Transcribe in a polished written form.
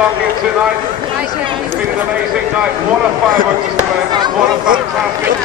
along here tonight. It's been an amazing night. What a fireworks display and what a fantastic